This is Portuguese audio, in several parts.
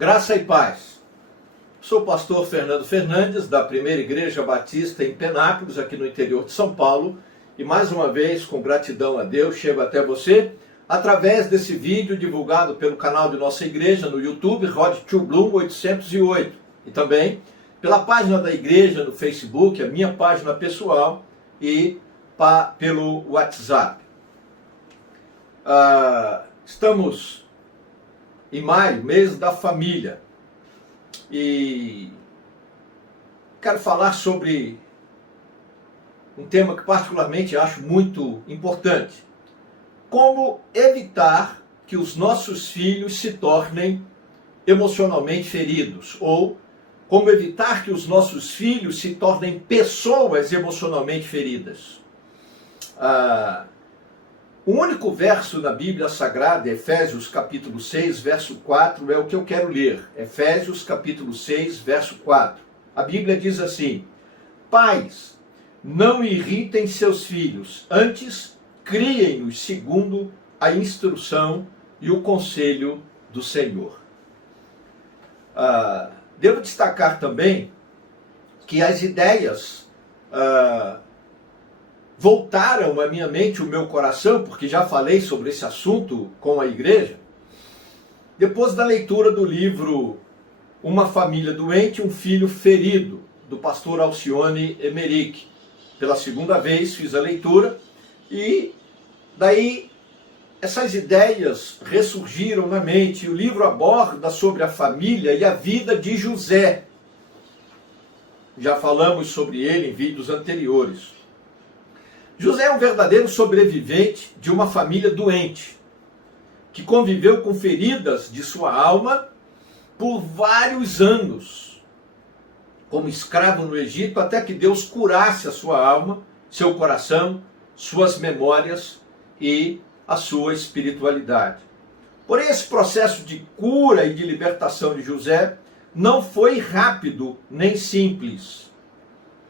Graça e paz. Sou o pastor Fernando Fernandes, da Primeira Igreja Batista em Penápolis, aqui no interior de São Paulo. E mais uma vez, com gratidão a Deus, chego até você através desse vídeo divulgado pelo canal de nossa igreja no YouTube, Rod to Bloom 808. E também pela página da igreja no Facebook, a minha página pessoal, e pelo WhatsApp. Estamos em maio, mês da família, e quero falar sobre um tema que particularmente acho muito importante: como evitar que os nossos filhos se tornem emocionalmente feridos, ou como evitar que os nossos filhos se tornem pessoas emocionalmente feridas. O único verso na Bíblia Sagrada, Efésios capítulo 6, verso 4, é o que eu quero ler. Efésios capítulo 6, verso 4. A Bíblia diz assim: pais, não irritem seus filhos, antes criem-nos segundo a instrução e o conselho do Senhor. Devo destacar também que as ideias voltaram à minha mente, o meu coração, porque já falei sobre esse assunto com a igreja, depois da leitura do livro Uma Família Doente, um Filho Ferido, do pastor Alcione Emerick. Pela segunda vez fiz a leitura e daí essas ideias ressurgiram na mente. O livro aborda sobre a família e a vida de José. Já falamos sobre ele em vídeos anteriores. José é um verdadeiro sobrevivente de uma família doente, que conviveu com feridas de sua alma por vários anos, como escravo no Egito, até que Deus curasse a sua alma, seu coração, suas memórias e a sua espiritualidade. Porém, esse processo de cura e de libertação de José não foi rápido nem simples.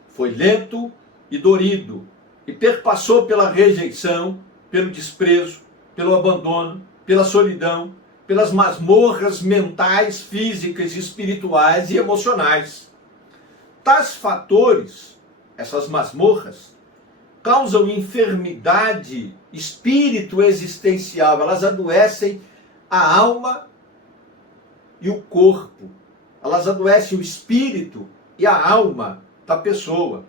Foi lento e dorido, e perpassou pela rejeição, pelo desprezo, pelo abandono, pela solidão, pelas masmorras mentais, físicas, espirituais e emocionais. Tais fatores, essas masmorras, causam enfermidade, espírito existencial. Elas adoecem a alma e o corpo. Elas adoecem o espírito e a alma da pessoa.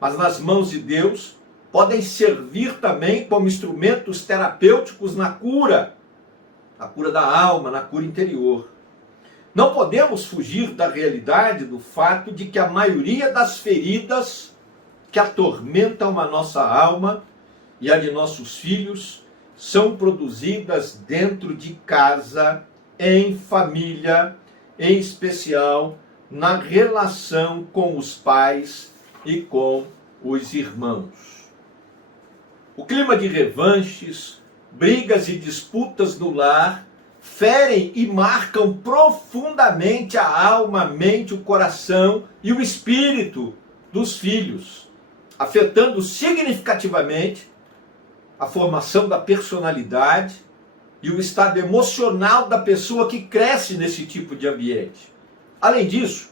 Mas nas mãos de Deus podem servir também como instrumentos terapêuticos na cura da alma, na cura interior. Não podemos fugir da realidade do fato de que a maioria das feridas que atormentam a nossa alma e a de nossos filhos são produzidas dentro de casa, em família, em especial na relação com os pais e com os irmãos. O clima de revanches, brigas e disputas no lar ferem e marcam profundamente a alma, a mente, o coração e o espírito dos filhos, afetando significativamente a formação da personalidade e o estado emocional da pessoa que cresce nesse tipo de ambiente. Além disso,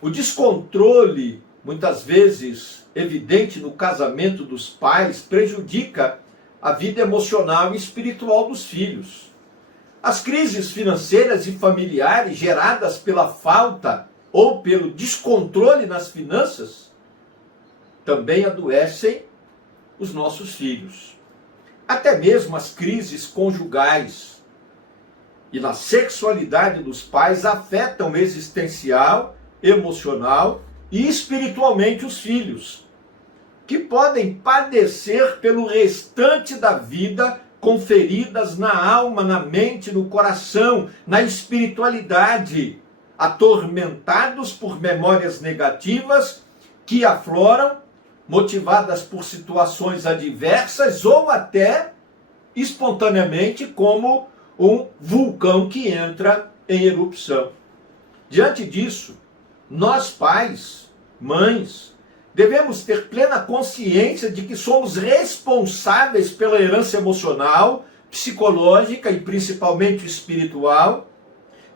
o descontrole, muitas vezes evidente no casamento dos pais, prejudica a vida emocional e espiritual dos filhos. As crises financeiras e familiares geradas pela falta ou pelo descontrole nas finanças também adoecem os nossos filhos. Até mesmo as crises conjugais e na sexualidade dos pais afetam existencial, emocional e espiritualmente os filhos, que podem padecer pelo restante da vida com feridas na alma, na mente, no coração, na espiritualidade, atormentados por memórias negativas que afloram, motivadas por situações adversas ou até espontaneamente como um vulcão que entra em erupção. Diante disso, nós pais, mães, devemos ter plena consciência de que somos responsáveis pela herança emocional, psicológica e principalmente espiritual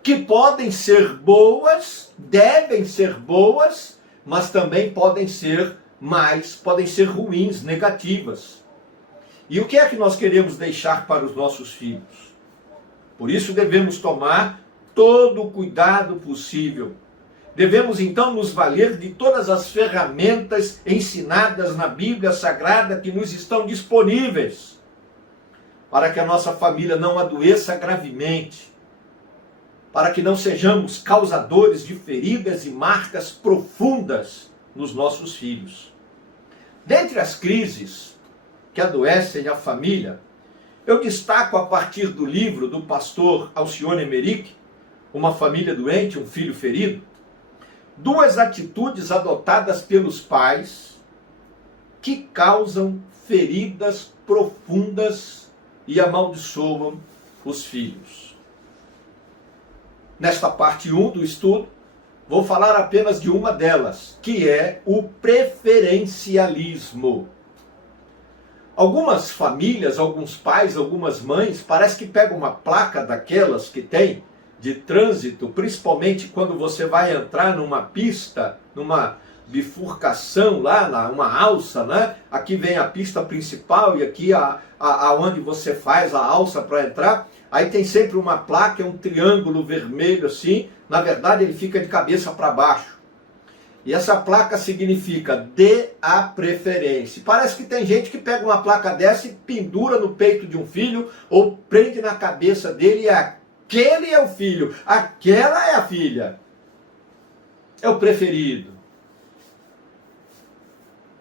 que podem ser boas, devem ser boas, mas também podem ser ruins, negativas. E o que é que nós queremos deixar para os nossos filhos? Por isso devemos tomar todo o cuidado possível. Devemos então nos valer de todas as ferramentas ensinadas na Bíblia Sagrada que nos estão disponíveis, para que a nossa família não adoeça gravemente, para que não sejamos causadores de feridas e marcas profundas nos nossos filhos. Dentre as crises que adoecem a família, eu destaco a partir do livro do pastor Alcione Emerick, Uma Família Doente, um Filho Ferido, duas atitudes adotadas pelos pais que causam feridas profundas e amaldiçoam os filhos. Nesta parte 1 do estudo, vou falar apenas de uma delas, que é o preferencialismo. Algumas famílias, alguns pais, algumas mães, parece que pegam uma placa daquelas que tem de trânsito, principalmente quando você vai entrar numa pista, numa bifurcação lá, uma alça, né? Aqui vem a pista principal e aqui aonde você faz a alça para entrar. Aí tem sempre uma placa, é um triângulo vermelho assim. Na verdade ele fica de cabeça para baixo. E essa placa significa dê a preferência. Parece que tem gente que pega uma placa dessa e pendura no peito de um filho ou prende na cabeça dele e aquele é o filho, aquela é a filha. É o preferido.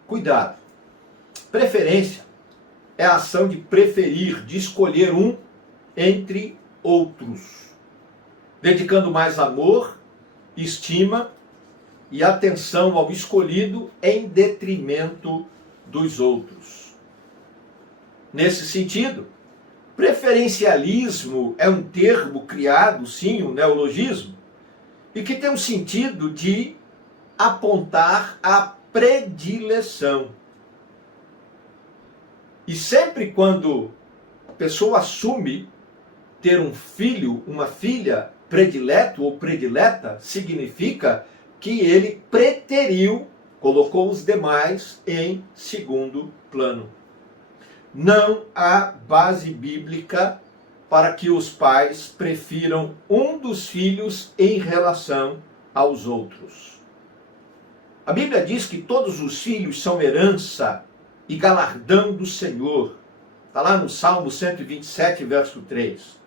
Cuidado. Preferência é a ação de preferir, de escolher um entre outros, dedicando mais amor, estima e atenção ao escolhido em detrimento dos outros. Nesse sentido, preferencialismo é um termo criado, sim, um neologismo, e que tem o sentido de apontar a predileção. E sempre quando a pessoa assume ter um filho, uma filha predileto ou predileta, significa que ele preteriu, colocou os demais em segundo plano. Não há base bíblica para que os pais prefiram um dos filhos em relação aos outros. A Bíblia diz que todos os filhos são herança e galardão do Senhor. Está lá no Salmo 127, verso 3.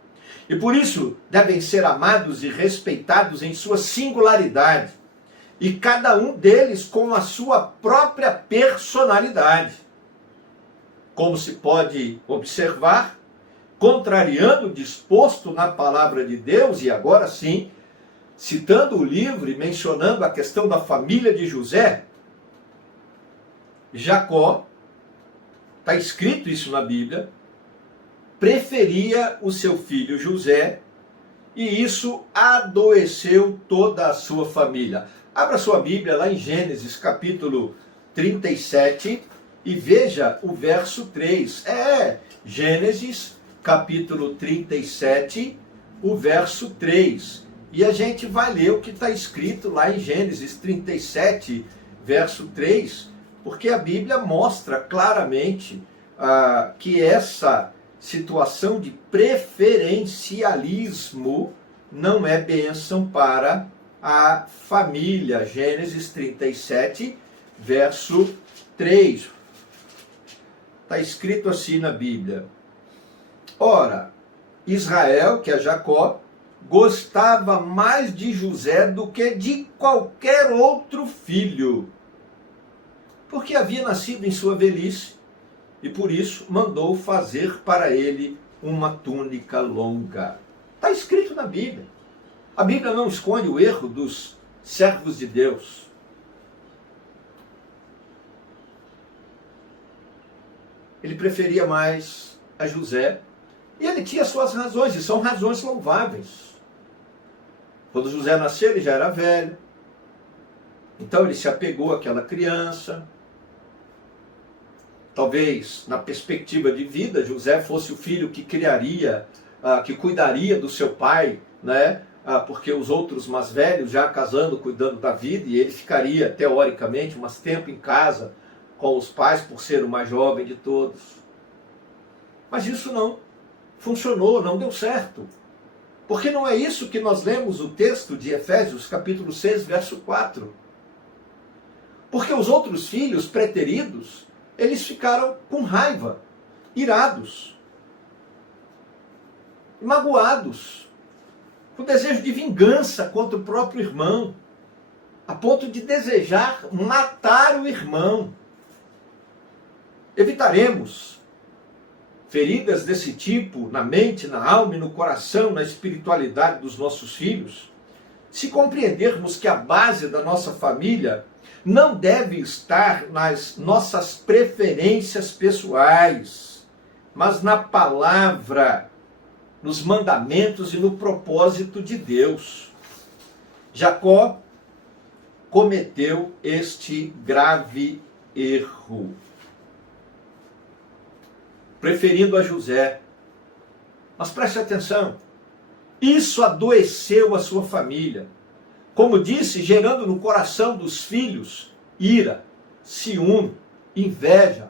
E por isso devem ser amados e respeitados em sua singularidade. E cada um deles com a sua própria personalidade. Como se pode observar, contrariando o disposto na palavra de Deus, e agora sim, citando o livro e mencionando a questão da família de José, Jacó, está escrito isso na Bíblia, preferia o seu filho José, e isso adoeceu toda a sua família. Abra sua Bíblia lá em Gênesis capítulo 37 e veja o verso 3. Gênesis capítulo 37, o verso 3. E a gente vai ler o que está escrito lá em Gênesis 37, verso 3, porque a Bíblia mostra claramente que essa situação de preferencialismo não é bênção para a família. Gênesis 37, verso 3. Está escrito assim na Bíblia. Ora, Israel, que é Jacó, gostava mais de José do que de qualquer outro filho, porque havia nascido em sua velhice, e por isso mandou fazer para ele uma túnica longa. Está escrito na Bíblia. A Bíblia não esconde o erro dos servos de Deus. Ele preferia mais a José, e ele tinha suas razões, e são razões louváveis. Quando José nasceu, ele já era velho, então ele se apegou àquela criança. Talvez, na perspectiva de vida, José fosse o filho que criaria, que cuidaria do seu pai, né, porque os outros mais velhos já casando, cuidando da vida, e ele ficaria, teoricamente, mais tempo em casa com os pais, por ser o mais jovem de todos. Mas isso não funcionou, não deu certo. Porque não é isso que nós lemos o texto de Efésios, capítulo 6, verso 4. Porque os outros filhos preteridos, eles ficaram com raiva, irados, magoados, com desejo de vingança contra o próprio irmão, a ponto de desejar matar o irmão. Evitaremos feridas desse tipo na mente, na alma e no coração, na espiritualidade dos nossos filhos, se compreendermos que a base da nossa família não deve estar nas nossas preferências pessoais, mas na palavra, nos mandamentos e no propósito de Deus. Jacó cometeu este grave erro, preferindo a José. Mas preste atenção, isso adoeceu a sua família. Como disse, gerando no coração dos filhos ira, ciúme, inveja,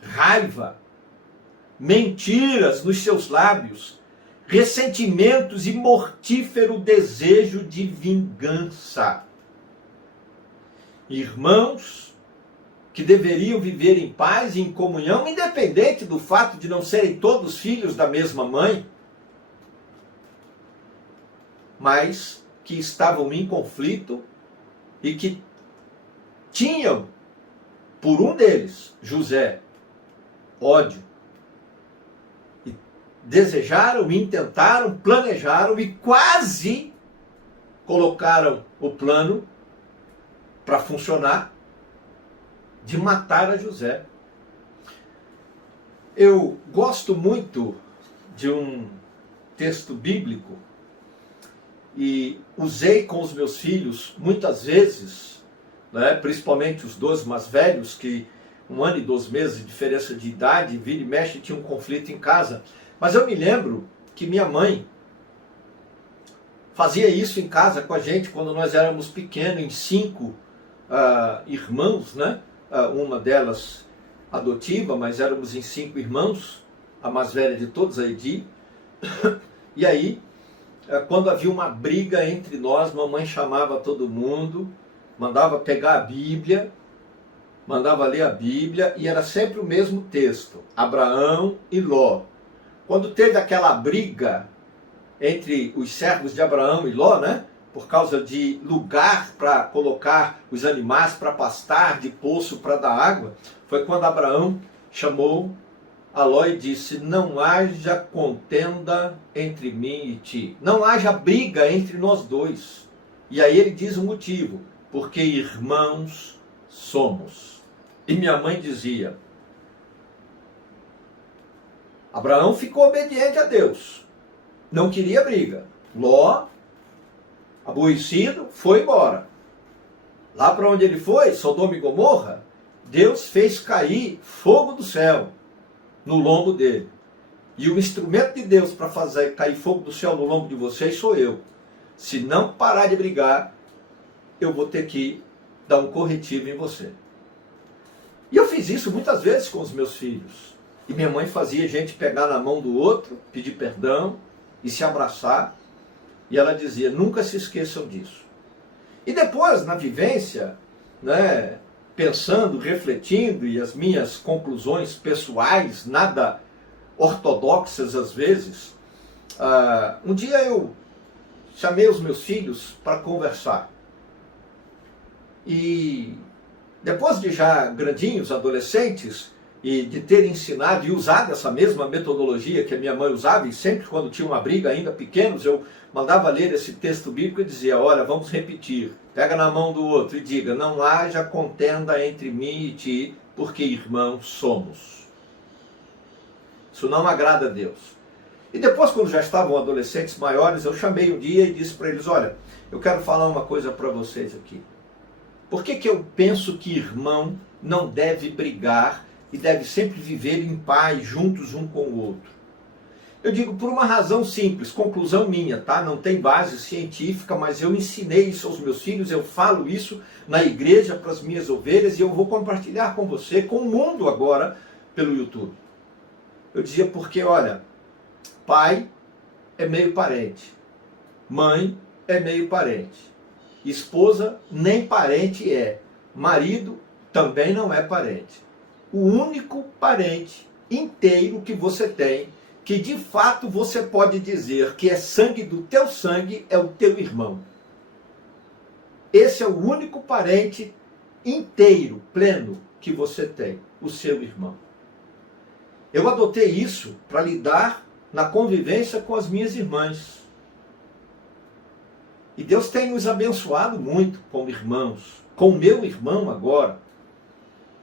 raiva, mentiras nos seus lábios, ressentimentos e mortífero desejo de vingança. Irmãos que deveriam viver em paz e em comunhão, independente do fato de não serem todos filhos da mesma mãe, mas que estavam em conflito e que tinham, por um deles, José, ódio. E desejaram, intentaram, planejaram e quase colocaram o plano para funcionar de matar a José. Eu gosto muito de um texto bíblico e usei com os meus filhos muitas vezes, né, principalmente os dois mais velhos, que 1 ano e 2 meses de diferença de idade, vira e mexe, tinha um conflito em casa. Mas eu me lembro que minha mãe fazia isso em casa com a gente quando nós éramos pequenos, em 5 irmãos, né? Uma delas adotiva, mas éramos em 5 irmãos, a mais velha de todos, a Edi. E aí, quando havia uma briga entre nós, mamãe chamava todo mundo, mandava pegar a Bíblia, mandava ler a Bíblia, e era sempre o mesmo texto, Abraão e Ló. Quando teve aquela briga entre os servos de Abraão e Ló, né, por causa de lugar para colocar os animais para pastar, de poço para dar água, foi quando Abraão chamou a Ló e disse: não haja contenda entre mim e ti, não haja briga entre nós dois. E aí ele diz o motivo: porque irmãos somos. E minha mãe dizia: Abraão ficou obediente a Deus, não queria briga. Ló, aborrecido, foi embora. Lá para onde ele foi, Sodoma e Gomorra, Deus fez cair fogo do céu no lombo dele. E o instrumento de Deus para fazer cair fogo do céu no lombo de vocês sou eu. Se não parar de brigar, eu vou ter que dar um corretivo em você. E eu fiz isso muitas vezes com os meus filhos. E minha mãe fazia a gente pegar na mão do outro, pedir perdão e se abraçar. E ela dizia: nunca se esqueçam disso. E depois, na vivência, né, pensando, refletindo, e as minhas conclusões pessoais, nada ortodoxas às vezes, um dia eu chamei os meus filhos para conversar. E depois de já grandinhos, adolescentes, e de ter ensinado e usado essa mesma metodologia que a minha mãe usava, e sempre quando tinha uma briga, ainda pequenos, eu mandava ler esse texto bíblico e dizia: olha, vamos repetir, pega na mão do outro e diga: não haja contenda entre mim e ti, porque irmãos somos. Isso não agrada a Deus. E depois, quando já estavam adolescentes maiores, eu chamei um dia e disse para eles: olha, eu quero falar uma coisa para vocês aqui. Por que eu penso que irmão não deve brigar e deve sempre viver em paz, juntos um com o outro? Eu digo por uma razão simples, conclusão minha, tá? Não tem base científica, mas eu ensinei isso aos meus filhos, eu falo isso na igreja para as minhas ovelhas e eu vou compartilhar com você, com o mundo agora, pelo YouTube. Eu dizia porque, olha, pai é meio parente, mãe é meio parente, esposa nem parente é, marido também não é parente. O único parente inteiro que você tem, que de fato você pode dizer que é sangue do teu sangue, é o teu irmão. Esse é o único parente inteiro, pleno, que você tem, o seu irmão. Eu adotei isso para lidar na convivência com as minhas irmãs. E Deus tem nos abençoado muito como irmãos. Com o meu irmão agora,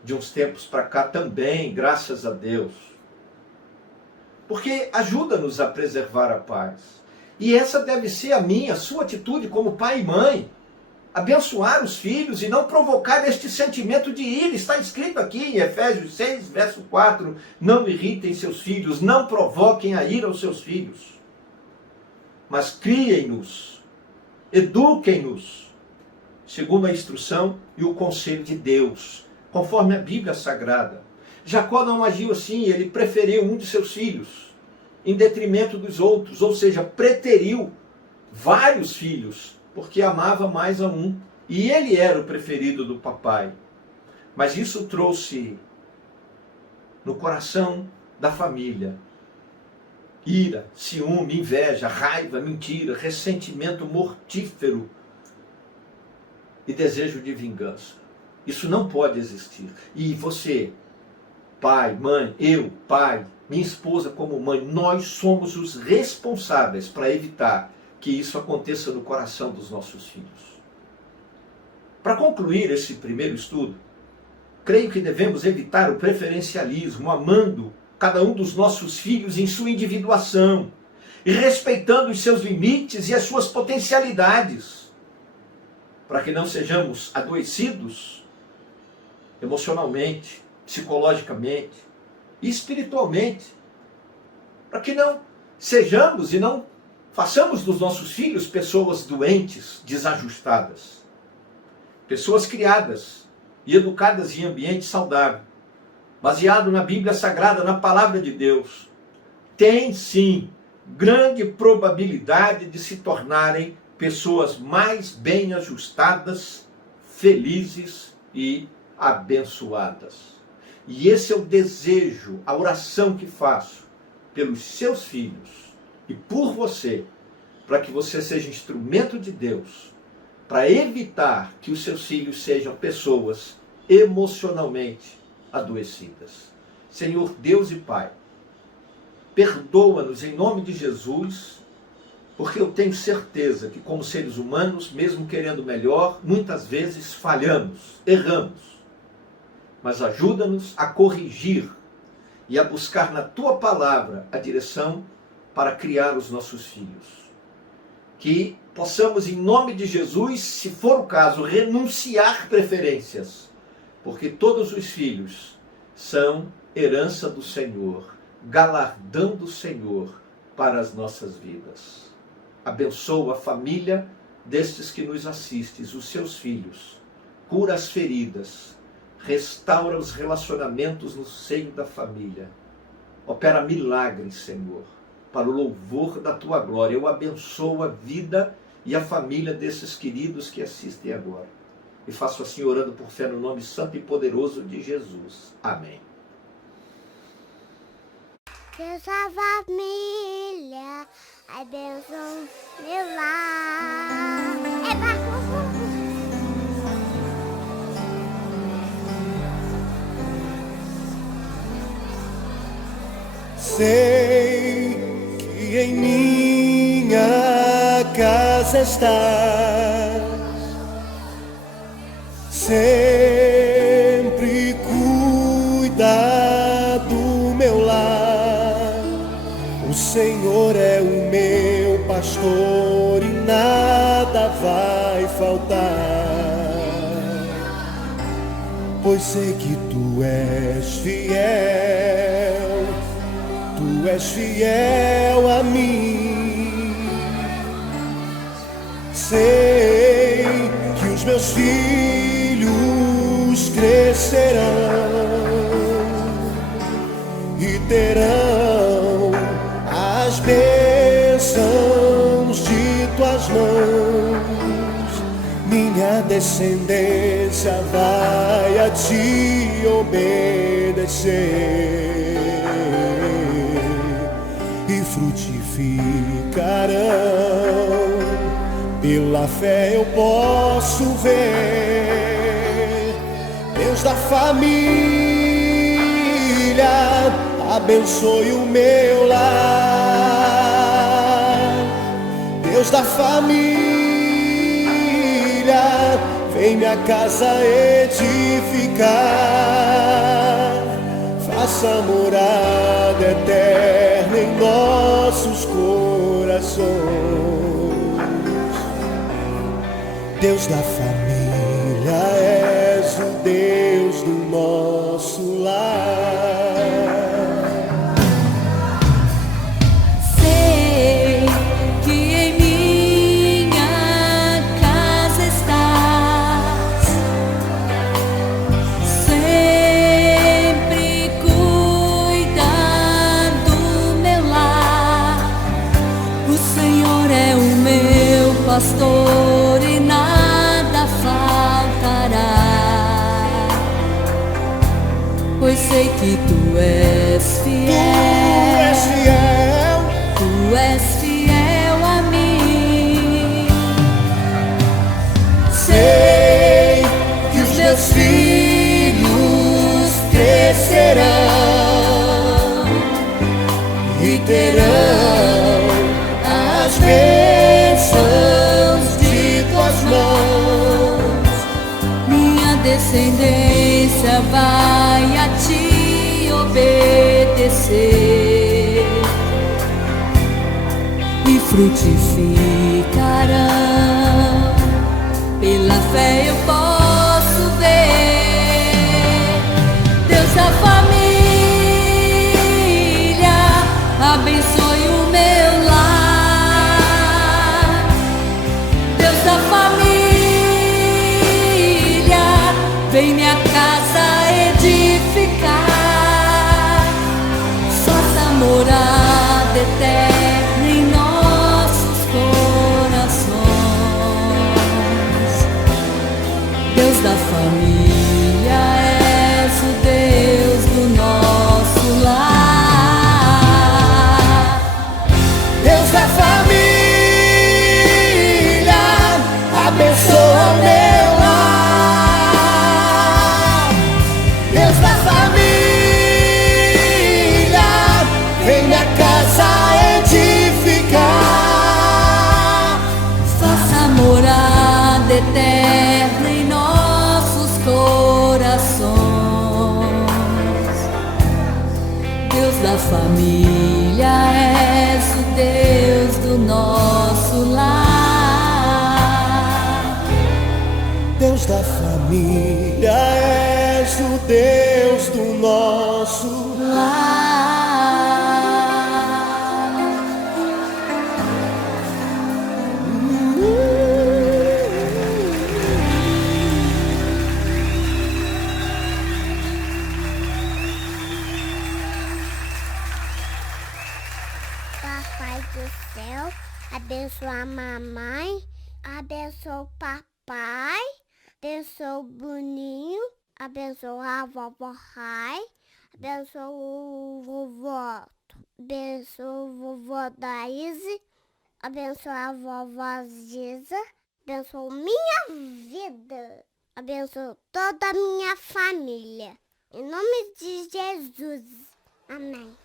de uns tempos para cá também, graças a Deus. Porque ajuda-nos a preservar a paz. E essa deve ser a minha, a sua atitude como pai e mãe. Abençoar os filhos e não provocar este sentimento de ira. Está escrito aqui em Efésios 6, verso 4. Não irritem seus filhos, não provoquem a ira aos seus filhos. Mas criem-nos, eduquem-nos, segundo a instrução e o conselho de Deus, conforme a Bíblia Sagrada. Jacó não agiu assim, ele preferiu um de seus filhos, em detrimento dos outros, ou seja, preteriu vários filhos, porque amava mais a um. E ele era o preferido do papai. Mas isso trouxe no coração da família ira, ciúme, inveja, raiva, mentira, ressentimento mortífero e desejo de vingança. Isso não pode existir. E você, pai, mãe, eu, pai, minha esposa como mãe, nós somos os responsáveis para evitar que isso aconteça no coração dos nossos filhos. Para concluir esse primeiro estudo, creio que devemos evitar o preferencialismo, amando cada um dos nossos filhos em sua individuação e respeitando os seus limites e as suas potencialidades, para que não sejamos adoecidos emocionalmente, psicologicamente e espiritualmente, para que não sejamos e não façamos dos nossos filhos pessoas doentes, desajustadas, pessoas criadas e educadas em ambiente saudável, baseado na Bíblia Sagrada, na Palavra de Deus, tem sim grande probabilidade de se tornarem pessoas mais bem ajustadas, felizes e abençoadas. E esse é o desejo, a oração que faço pelos seus filhos e por você, para que você seja instrumento de Deus, para evitar que os seus filhos sejam pessoas emocionalmente adoecidas. Senhor Deus e Pai, perdoa-nos em nome de Jesus, porque eu tenho certeza que como seres humanos, mesmo querendo melhor, muitas vezes falhamos, erramos. Mas ajuda-nos a corrigir e a buscar na Tua Palavra a direção para criar os nossos filhos. Que possamos, em nome de Jesus, se for o caso, renunciar preferências, porque todos os filhos são herança do Senhor, galardão do Senhor para as nossas vidas. Abençoa a família destes que nos assistes, os seus filhos. Cura as feridas, restaura os relacionamentos no seio da família. Opera milagres, Senhor, para o louvor da Tua glória. Eu abençoo a vida e a família desses queridos que assistem agora. E faço assim orando por fé no nome santo e poderoso de Jesus. Amém. Deus a família, abençoe meu lar. Sei que em minha casa estás, sempre cuida do meu lar. O Senhor é o meu pastor e nada vai faltar, pois sei que Tu és fiel. Tu Tu és fiel a mim. Sei que os meus filhos crescerão e terão as bênçãos de tuas mãos. Minha descendência vai a ti obedecer e frutificarão. Pela fé eu posso ver. Deus da família, abençoe o meu lar. Deus da família, vem minha casa edificar. Faça morada eterna em nossos corações. Deus da família, és o Deus do nosso lar. Sei que em minha casa estás, sempre cuidando do meu lar. O Senhor é o meu pastor e nada faltará, pois sei que tu és fiel, tu és fiel a mim. Sei que os meus filhos crescerão e terão as bênçãos de tuas mãos. Minha descendência vai a ti obedecer e frutificarão. Pela fé eu posso ver. Deus da família, abençoe o meu lar. Deus da família, vem minha casa edificar. Faça morada eterna em nossos corações. Deus da família, és o Deus do nosso lar. Deus da família, abençoa o meu lar. Deus da família, vem minha casa edificar. Faça morada eterna em nossos corações. Deus da família, és o Deus do nosso lar. Deus da família, és o Deus do nosso Lar. Papai do céu, abençoa a mamãe, abençoa o papai, abençoa o Boninho, abençoa a vovó Rai, abençoa o vovó, abençoa o vovó Daíse, abençoa a vovó Giza, abençoa minha vida, abençoa toda a minha família. Em nome de Jesus. Amém.